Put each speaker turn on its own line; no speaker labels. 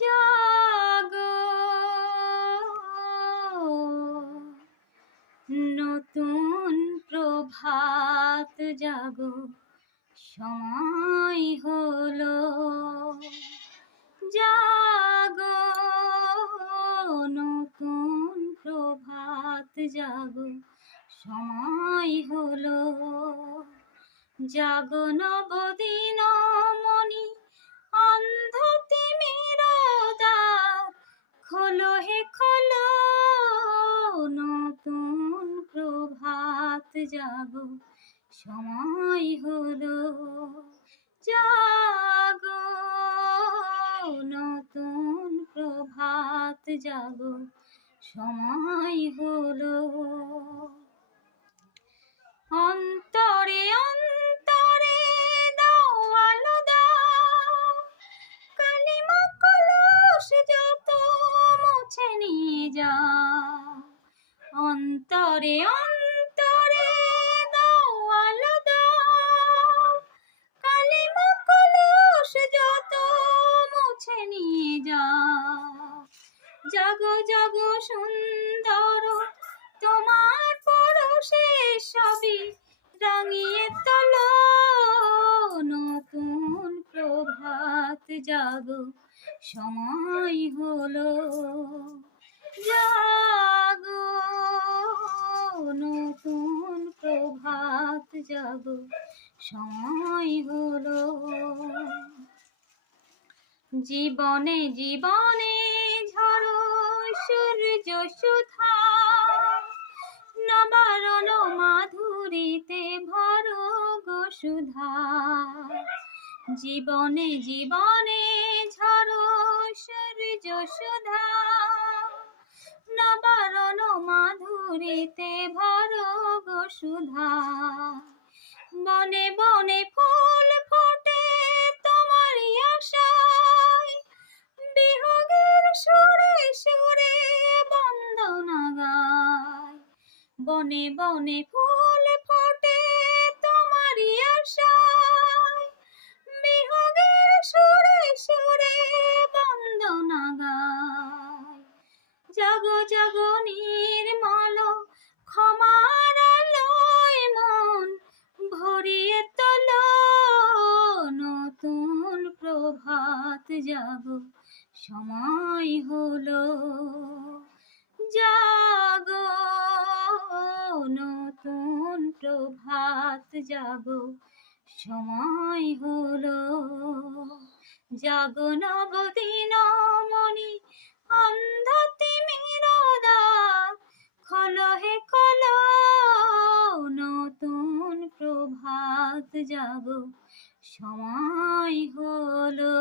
জাগো। নতুন প্রভাত জাগো, সময় হলো। জাগো, নতুন প্রভাত জাগো, সময় হলো। জাগো নবদিন মণি, অন্ধ জাগো সময় হলো, জাগো। নতুন প্রভাত জাগো। সময় হলো। অন্তরে অন্তরে দাও আলো দাও। কালিমা যত মুছে নিয়ে যাও। অন্তরে অন্তরে যত মুছে নিয়ে যাও জাগো জাগো সুন্দর, তোমার পরশে সবই রাঙিয়ে তোলো। নতুন প্রভাত জাগো, সময় হলো। জাগো, নতুন প্রভাত জাগো, সময় হলো। জীবনে জীবনে ঝড়ো সূর্য সুধা। নবারণ মাধুরীতে ভরো গো সুধা। জীবনে জীবনে ঝড়ো সূর্য সুধা। নবারণ মাধুরীতে ভরো গো সুধা। বনে বনে ফুল বনে বনে ফুল ফোটে তোমারই আশায়। বিহগের সুরে সুরে বন্দনা গায়। জাগো জাগো নির্মল, ক্ষমার আলোয় মন ভরিয়ে তোলো। নতুন প্রভাত জাগো সময় হলো। জাগো। প্রভাত জাগো সময় হলো। জাগো নবদিন মণি অন্ধ তিমির দ্বার খোলো হে খোলো নতুন প্রভাত জাগো সময় হলো।